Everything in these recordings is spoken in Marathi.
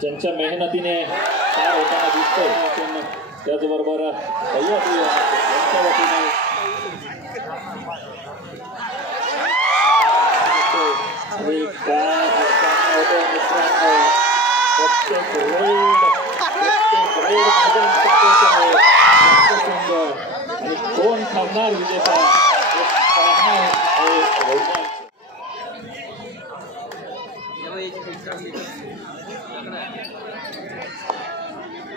ज्यांच्या मेहनतीने पार होताना दिसतोय त्याचबरोबर यांच्या वतीने आणि कोण ठरणार विजेता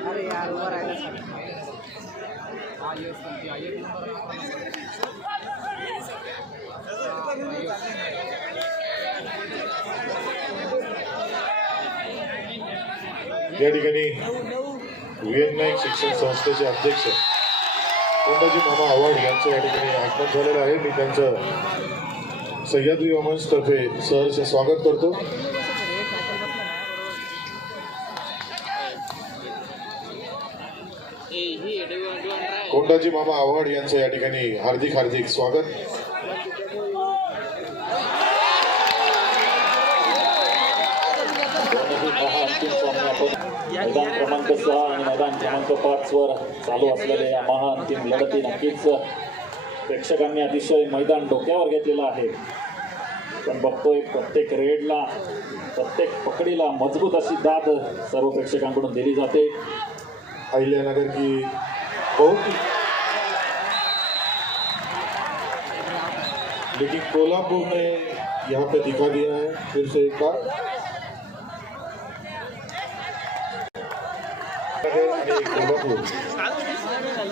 अरे यार उभा राहिला या ठिकाणी व्हीएन नाईक शिक्षण संस्थेचे अध्यक्ष कोंडाजी मामा आव्हाड यांचं या ठिकाणी आगमन झालेलं आहे. मी त्यांचं सह्याद्री वंश तर्फे सहर्ष स्वागत करतो. कोंडाजी मामा आव्हाड यांचं या ठिकाणी हार्दिक हार्दिक स्वागत. मैदान क्रमांक 6 आणि मैदान क्रमांक 5 वर चालू असलेल्या या महाअंतिम लढती नक्कीच प्रेक्षकांनी अतिशय मैदान डोक्यावर घेतलेलं आहे. पण बघतोय प्रत्येक रेडला प्रत्येक पकडीला मजबूत अशी दाद सर्व प्रेक्षकांकडून दिली जाते. अहिल्यानगर की बहुत लेकिन कोल्हापुर ने यहाँ पे दिखा दिया है फिर से एक बार.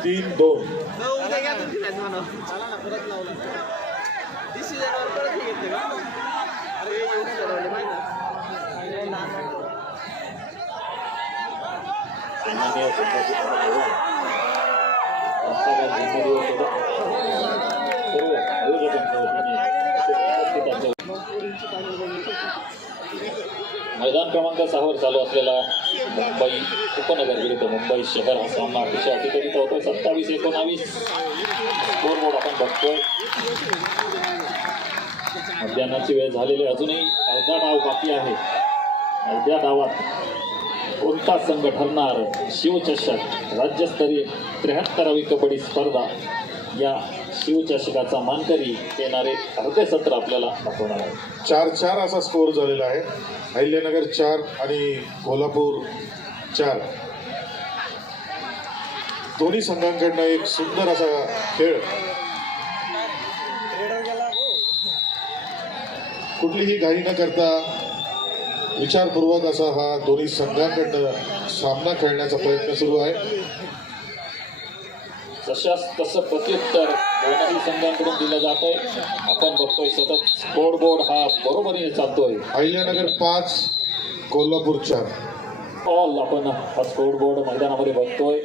3-2 मैदान क्रमांक 6 वर चालू असलेला मुंबई उपनगर विरुद्ध मुंबई शहर हा सामना अतिशय अटीतटीत होतोय. 27-19 स्कोर बोर्ड आपण बघतोय. मध्यान्हाची वेळ झालेली अजूनही अर्धा डाव बाकी आहे. अर्ध्या डावात कोणता संघ ठरणार शिवचषक राज्यस्तरीय 73वी कबड्डी स्पर्धा या शिवचषकाचा मानकरी येणारे अर्धे सत्र आपल्याला दाखवणार आहे. 4-4 असा स्कोर झालेला आहे. अहिल्यानगर 4 आणि कोल्हापूर 4. दोन्ही संघांकडनं एक सुंदर असा खेळ. कुठलीही घाई न करता विचारपूर्वक असा हा दोन्ही संघांकडनं सामना खेळण्याचा प्रयत्न सुरू आहे. तशाच तसं प्रत्युत्तर दोनही संघांकडून दिलं जात आहे. आपण बघतोय सतत स्कोर बोर्ड हा बरोबरीने चालतोय. अहिल्यानगर 5 कोल्हापूर 4. ऑल आपण हा स्कोर बोर्ड मैदानामध्ये बघतोय.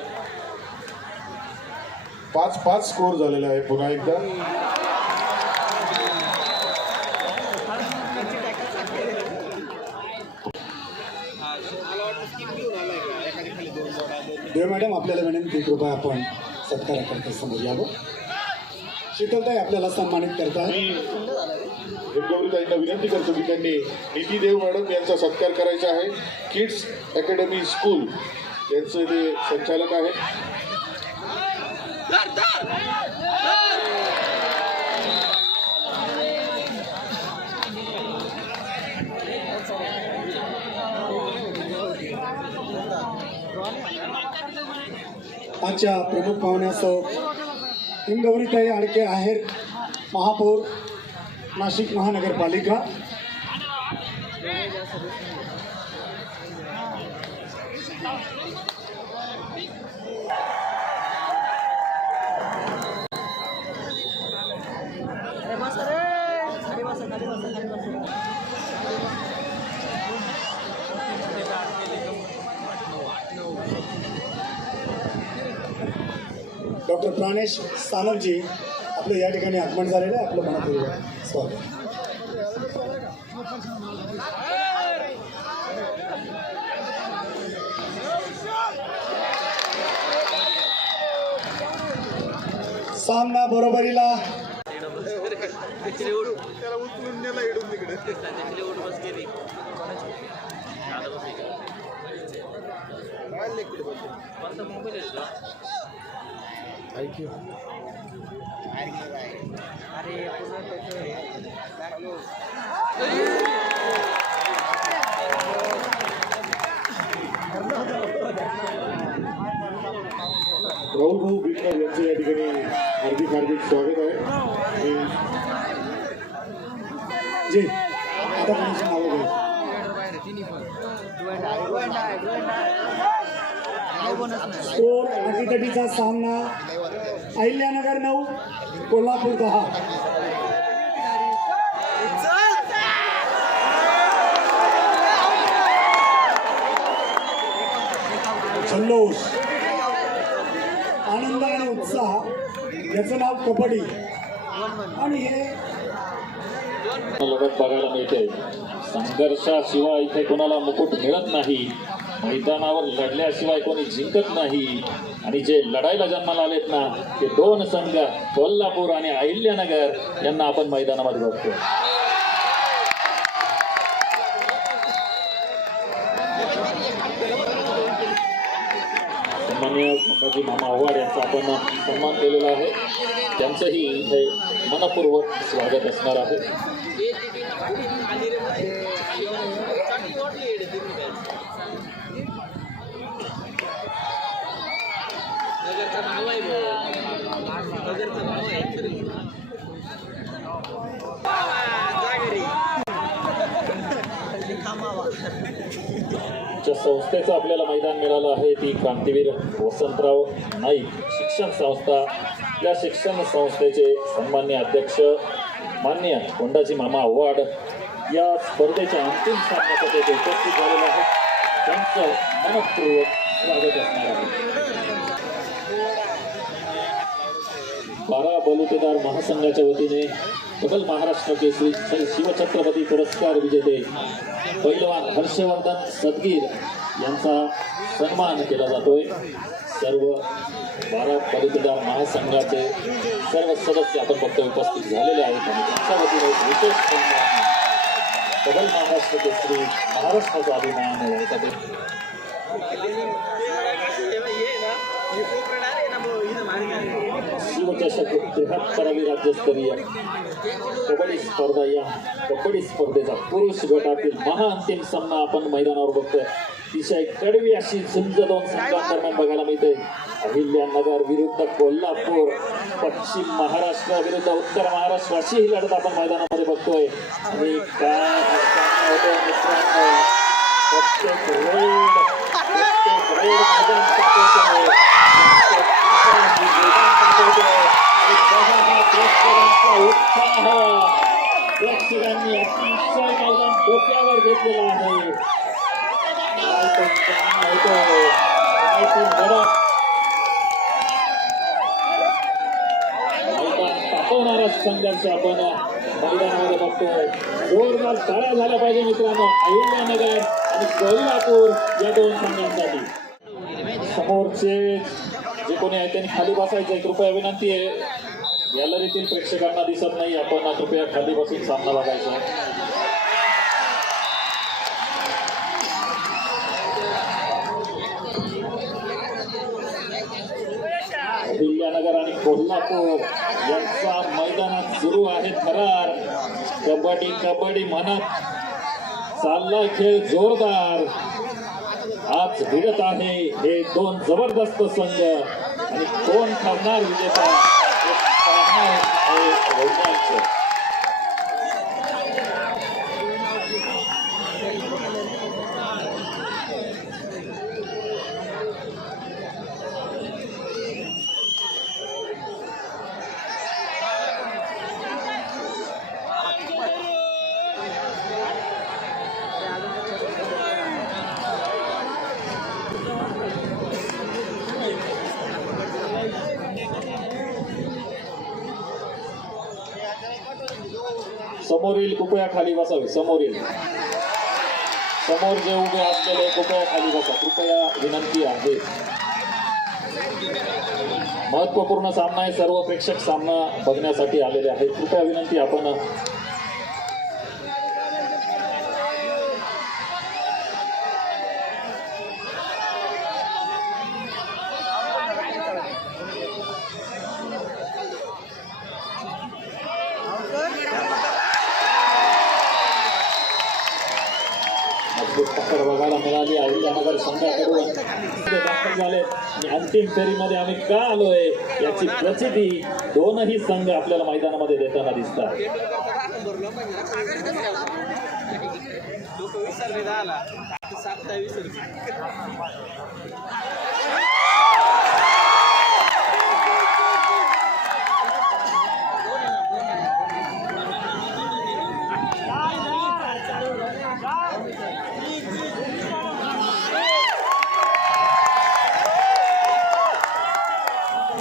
5-5 स्कोर झालेला आहे. पुन्हा एकदा देव मॅडम आपल्याला विनंती कृपया आपण सत्काराकरता समोर यावं. शीतलताई आपल्याला सन्मानित करतात. गौरीताईंना विनंती करतो की त्यांनी नीती देव मॅडम यांचा सत्कार करायचा आहे. किड्स अकॅडमी स्कूल यांचे ते संचालक आहेत. आजच्या प्रमुख पाहुण्यासह गौरीताई आडके आहेर, महापौर नाशिक महानगरपालिका. डॉक्टर प्राणेश सानपजी आपलं या ठिकाणी आगमन झालेलं आहे. आपलं मनापूर्वक स्वागत. सामना बरोबरीला. राहुल भाऊ बिटकर यांचं या ठिकाणी हार्दिक हार्दिक स्वागत आहे आणि जी आता कोणाची नावं घ्या. स्कोर अटीतटीचा सामना अहिल्यानगर 9 कोल्हापूर 10. जल्लोष आनंद आणि उत्साह याचं नाव कबड्डी आणि हे लढत बघायला मिळते. संघर्षाशिवाय इथे कोणाला मुकुट मिळत नाही, मैदानावर लढल्याशिवाय कोणी जिंकत नाही. आणि जे लढायला जन्माला आलेत ना ते दोन संघ कोल्हापूर आणि अहिल्यानगर यांना आपण मैदानामध्ये बघतो. सन्माननीय संभाजी मामा आव्हाड यांचा आपण सन्मान केलेला आहे. त्यांचंही इथे मनपूर्वक स्वागत असणार आहे. ज्या संस्थेचं आपल्याला मैदान मिळालं आहे ती क्रांतीवीर वसंतराव नाईक शिक्षण संस्था. या शिक्षण संस्थेचे सन्माननीय अध्यक्ष माननीय कोंडाजी मामा आव्हाड या स्पर्धेच्या अंतिम सामन्यासाठी ते उपस्थित झालेले आहेत. त्यांचं मनपूर्वक स्वागत असणार आहे. 12 बलुतेदार महासंघाच्या वतीने डबल महाराष्ट्र केसरी शिवछत्रपती पुरस्कार विजेते पैलवान हर्षवर्धन सदगीर यांचा सन्मान केला जातोय. सर्व 12 बलुतेदार महासंघाचे सर्व सदस्य आपण फक्त उपस्थित झालेले आहेत आणि त्यांच्या वतीने एक विशेष सन्मान डबल महाराष्ट्र केसरी महाराष्ट्राचा अभिमान यासाठी शिवचषक 73वी राज्यस्तरीय कबड्डी स्पर्धा या कबड्डी स्पर्धेचा पुरुष गटातील महाअंतिम सामना आपण मैदानावर बघतोय. अतिशय कडवी अशी झुंज दोन संघांदरम्यान बघायला मिळते. अहिल्यानगर विरुद्ध कोल्हापूर, पश्चिम महाराष्ट्र विरुद्ध उत्तर महाराष्ट्र अशी ही लढत आपण मैदानामध्ये बघतोय. आणि काय होतो मित्रांनो, प्रत्येक रेड मैदान तापवतोय. प्रेक्षकांनी अतिशय मैदान डोक्यावर घेतलेला आहे. मैदान तापवणारा संघर्ष आपण मैदानामध्ये बघतोय. जोरदार टाळ्या झाल्या पाहिजे मित्रांनो अहिल्यानगर आणि कोल्हापूर या दोन संघांसाठी. समोरचे जे कोणी आहे त्यांनी खाली बसायचं. कृपया विनंती आहे, गॅलरीतील प्रेक्षकांना दिसत नाही, आपण कृपया खाली बसून सामना बघायचा. अहिल्यानगर आणि कोल्हापूर यांचा मैदानात सुरू आहे थरार. कबड्डी कबड्डी म्हणत चालला खेळ जोरदार. आज भिडत आहे हे दोन जबरदस्त संघ आणि कोण ठरणार विजेता हे पाहणार आहे रोमांच. समोरील कृपया खाली बसावे. समोर जे उभे असलेले कृपया खाली बसा, कृपया विनंती आहे. महत्वपूर्ण सामना आहे. सर्व प्रेक्षक सामना बघण्यासाठी आलेले आहेत. कृपया विनंती आपण आपल्याला बघायला मिळाली. अहिल्यानगर संघाकडून दाखल झाले आणि अंतिम फेरीमध्ये आम्ही का आलोय याची प्रचिती दोनही संघ आपल्याला मैदानामध्ये देताना दिसतात.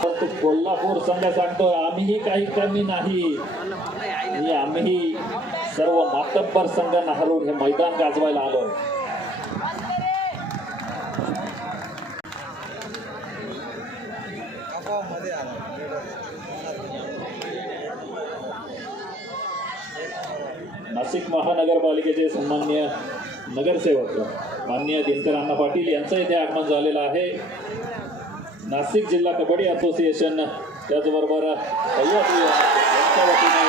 परंतु कोल्हापूर संघ सांगतोय आम्हीही काही कमी नाही आणि आम्ही सर्व मातब्बर संघांना हरवून हे मैदान गाजवायला आलोय. नाशिक महानगरपालिकेचे सन्माननीय नगरसेवक माननीय दिनकर अण्णा पाटील यांचं इथे आगमन झालेलं आहे. नाशिक जिल्हा कबड्डी असोसिएशन त्याचबरोबर सह्याद्री यांच्या वतीने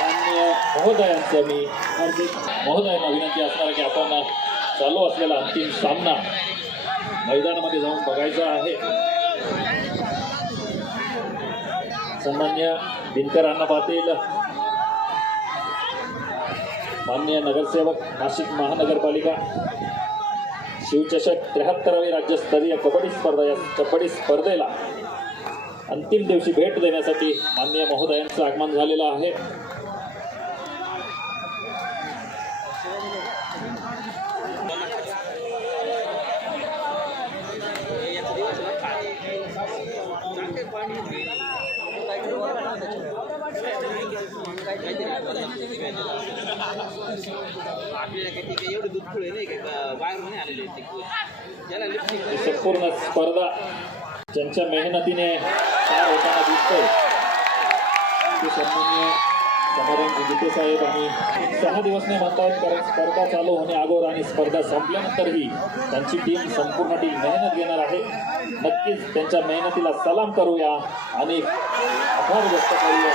माननीय महोदयांचं मी हार्दिक महोदयांना विनंती असणार की आपण चालू असलेला अंतिम सामना मैदानामध्ये जाऊन बघायचा आहे. सन्माननीय दिनकर अण्णा पाटील माननीय नगरसेवक नाशिक महानगरपालिका शिवचषक 73वी राज्यस्तरीय कबड्डी स्पर्धा या कबड्डी स्पर्धेला अंतिम दिवशी भेट देण्यासाठी माननीय महोदयांचं आगमन झालेलं आहे. संपूर्ण स्पर्धा ज्यांच्या मेहनतीने पार होताना दिसतोय ते सन्माननीय समाधान जिते साहेब आणि 6 दिवस नाही म्हणतायत कारण स्पर्धा चालू होणे अगोदर आणि स्पर्धा संपल्यानंतरही त्यांची टीम संपूर्ण टीम मेहनत घेणार आहे. नक्कीच त्यांच्या मेहनतीला सलाम करूया आणि आभार व्यक्त करूया.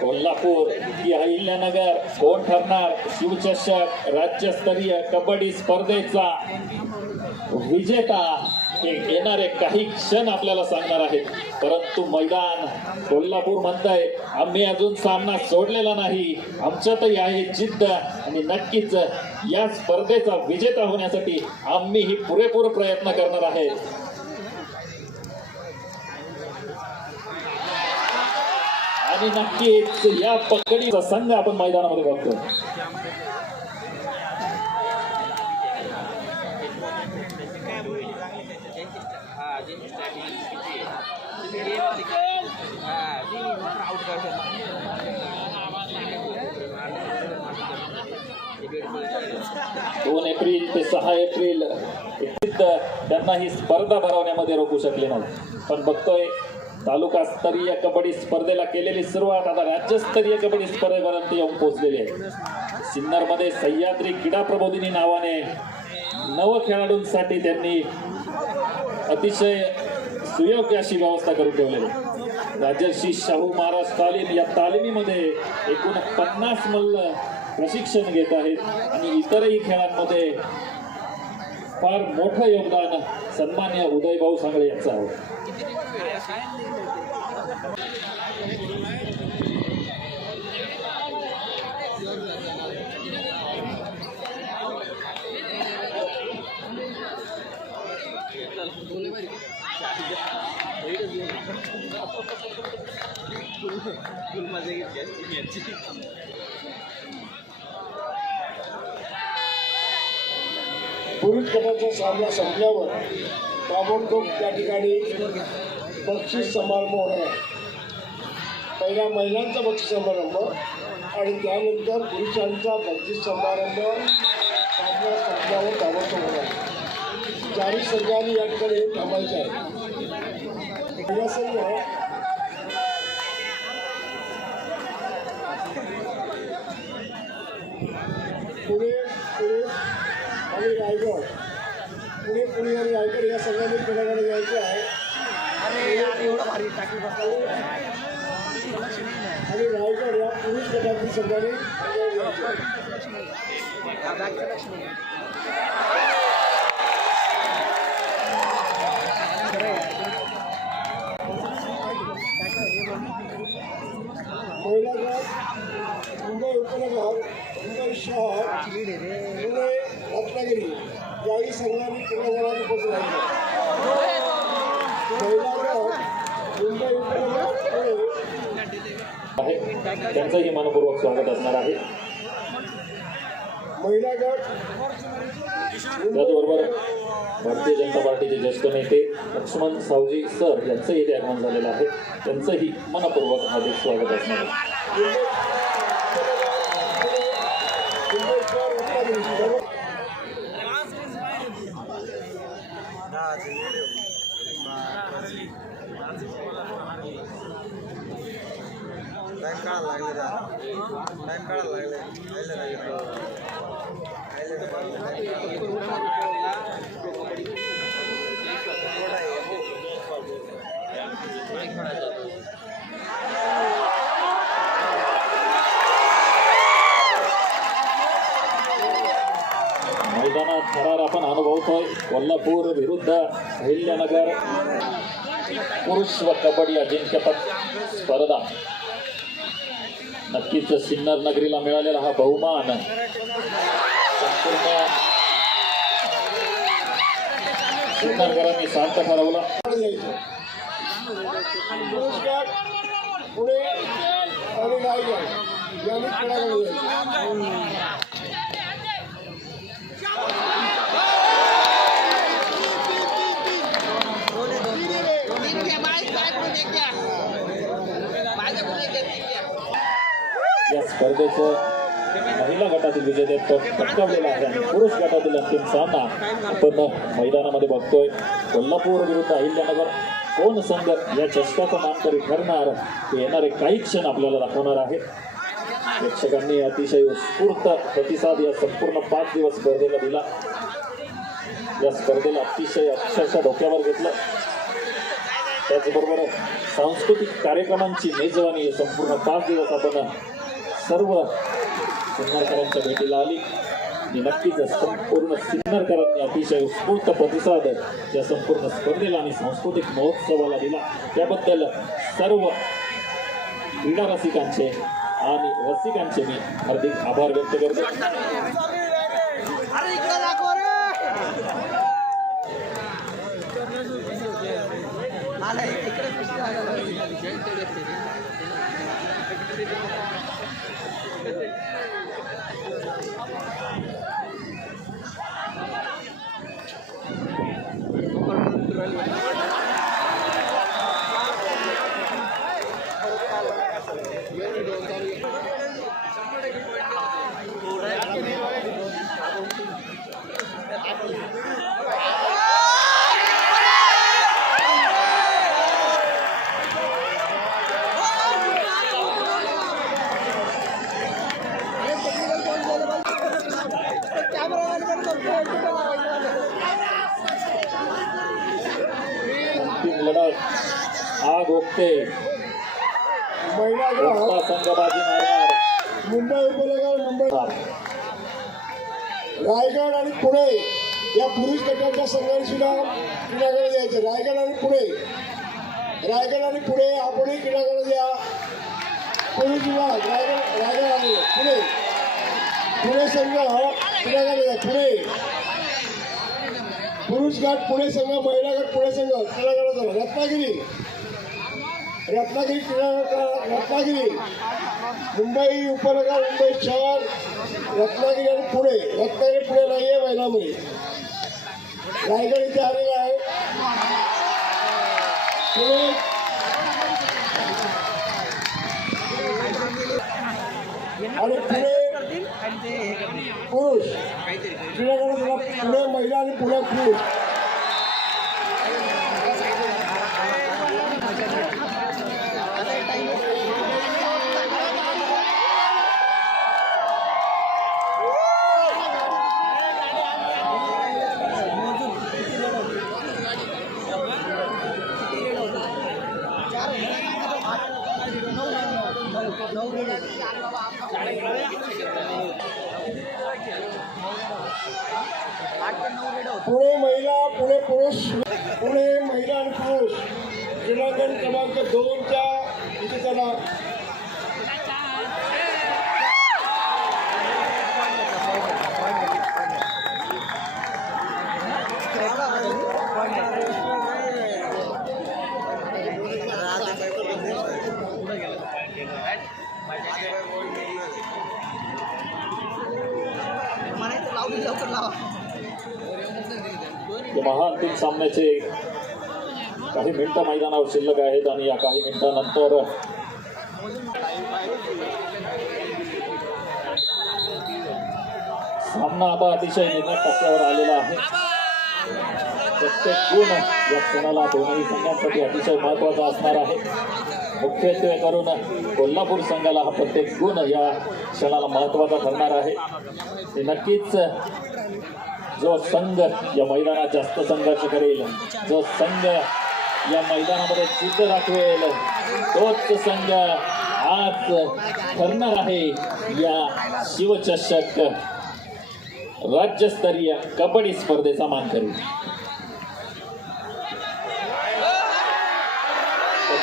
कोल्हापूर की अहिल्यानगर कोण ठरणार शिवचषक राज्यस्तरीय कबड्डी स्पर्धेचा विजेता हे येणारे काही क्षण आपल्याला सांगणार आहेत. परंतु मैदान कोल्हापूर म्हणताय आम्ही अजून सामना सोडलेला नाही, आमच्यातही आहे जिद्द आणि नक्कीच या स्पर्धेचा विजेता होण्यासाठी आम्हीही पुरेपूर प्रयत्न करणार आहे. आणि नक्कीच या पकडीचा संघ आपण मैदानामध्ये बघतो. दोन एप्रिल ते 6 एप्रिल त्यांना ही स्पर्धा भरवण्यामध्ये रोखू शकले नाही. पण बघतोय तालुकास्तरीय कबड्डी स्पर्धेला केलेली सुरुवात आता राज्यस्तरीय कबड्डी स्पर्धेपर्यंत येऊन पोहोचलेली आहे. सिन्नरमध्ये सह्याद्री क्रीडा प्रबोधिनी नावाने 9 खेळाडूंसाठी त्यांनी अतिशय सुयोग्य अशी व्यवस्था करून ठेवलेली. राजर्षी शाहू महाराज तालीम या तालिमीमध्ये एकूण 50 मल्ल प्रशिक्षण घेत आहेत आणि इतरही खेळांमध्ये फार मोठं योगदान सन्मान्य उदयभाऊ सांगळे यांचं आहे. पुरुष गटाचा सामना संपल्यावर ताबडतोब त्या ठिकाणी बक्षीस समारंभ होणार आहे. पहिला महिलांचा बक्षीस समारंभ आणि त्यानंतर पुरुषांचा बक्षीस समारंभ सामना संपल्यावर ताबडतोब होणार आहे. चारही संघांनी या ठिकाणी थांबायचे आहे. पहिला संघ पुणे आणि रायगड पुणे आणि रायगड या संघाने खेळाकडे जायचे आहे. आणि रायगड या पुरुष गटातील संघाने महिला गट मुंबई उपनगर मुंबई शहर पुणे रत्नागिरी याही संघाने पूर्णपणे पोहोचले महिला गट मुंबई उपनगर पुणे आहे त्यांचंही मनपूर्वक स्वागत असणार आहे. महिला गट त्याचबरोबर भारतीय जनता पार्टीचे ज्येष्ठ नेते लक्ष्मण सावजी सर यांचंही इथे आगमन झालेलं आहे. त्यांचंही मनपूर्वक हार्दिक स्वागत असणार आहे. मुंबई शहर रत्नागिरी टाइम काढायला मैदानात थरार आपण अनुभवतोय. कोल्हापूर विरुद्ध अहिल्यानगर पुरुष व कबड्डी अजिंक्यपद स्पर्धा. नक्कीच सिन्नर नगरीला मिळालेला हा बहुमान संपूर्ण सिन्नरकरांनी सार्थ ठरवला. पुरुष गट पुणे आणि रायगड यांनी खेळाकडे जायचे. या स्पर्धेचं महिला गटातील विजेतेपद पटकावलेलं आहे आणि पुरुष गटातील अंतिम सामना आपण मैदानामध्ये बघतोय. कोल्हापूर विरुद्ध अहिल्यानगर कोण संघ या चषकाचा मानकरी ठरणार ते येणारे काही क्षण आपल्याला दाखवणार आहे. प्रेक्षकांनी अतिशय उत्स्फूर्त प्रतिसाद या संपूर्ण 5 दिवस स्पर्धेला दिला. या स्पर्धेला अतिशय अक्षरशः डोक्यावर घेतलं. त्याचबरोबर सांस्कृतिक कार्यक्रमांची मेजवानी संपूर्ण 5 दिवस आपण सर्व सिन्नरकरांच्या भेटीला आली आणि नक्कीच संपूर्ण सिन्नरकरांनी अतिशय उत्स्फूर्त प्रतिसाद या संपूर्ण स्पर्धेला आणि सांस्कृतिक महोत्सवाला दिला. त्याबद्दल सर्व क्रीडा रसिकांचे आणि रसिकांचे मी हार्दिक आभार व्यक्त करतो. अंतिम लढत आग ओकते. महिला मोठा गट संघबाजी मारणार मुंबई उपनगर मुंबई रायगड आणि पुणे या पुरुष गटाच्या संघाने सुद्धा क्रीडाकडे द्यायचे. रायगड आणि पुणे आपणही क्रीडाकडे द्या. पुरुष विभाग रायगड आणि पुणे संघ क्रीडाकडे द्या. पुरुष गट पुणे संघ, महिला गट पुणे संघ क्रीडाकडे द्या. रत्नागिरी मुंबई उपनगर मुंबई शहर रत्नागिरी आणि पुणे नाही आहे महिलांमध्ये. रायगड इथे आलेला आहे. पुणे आणि पुरुष क्रीडाकडे पुणे महिला आणि पुणे पुरुष. पुणे महिला पुणे पुरुष पुणे महिला आणि पुरुष क्रीडांगण क्रमांक 2च्या इथे चला. या महाअंतिम सामन्याचे काही मिनिटं मैदानावर शिल्लक आहेत आणि या काही मिनिटांनंतर सामना आता अतिशय निर्णय टप्प्यावर आलेला आहे. प्रत्येक गुण या क्षणाला दोन्ही संघांसाठी अतिशय महत्त्वाचा असणार आहे. मुख्यत्वे करून कोल्हापूर संघाला हा प्रत्येक गुण या क्षणाला महत्त्वाचा ठरणार आहे. ते नक्कीच जो संघ या मैदानात जास्त संघर्ष करेल, जो संघ या मैदानामध्ये जिद्द दाखवेल, तोच संघ आज ठरणार आहे या शिवचषक राज्यस्तरीय कबड्डी स्पर्धेचा मानकरी.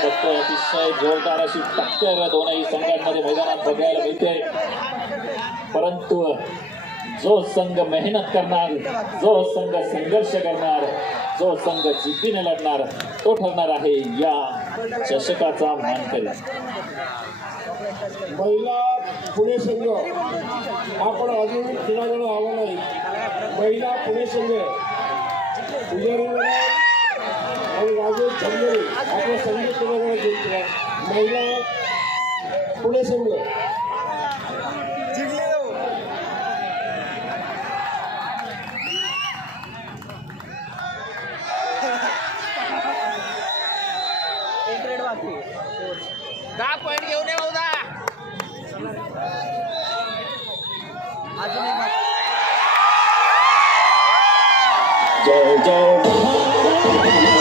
बघतोय अतिशय जोरदार अशी टक्कर दोनही संघांमध्ये मैदानात बघायला मिळते. परंतु जो संघ मेहनत करणार, जो संघ संघर्ष करणार, जो संघ जिद्दीने लढणार, तो ठरणार आहे या चषकाचा मानकरी. महिला पुणे संघ आपण अजून क्रीडांगण आला नाही. महिला पुणे संघ पुजारी आणि राजेश झंगरे आपला संघ क्रीडांगण जिंकला. महिला पुणे संघ जय जय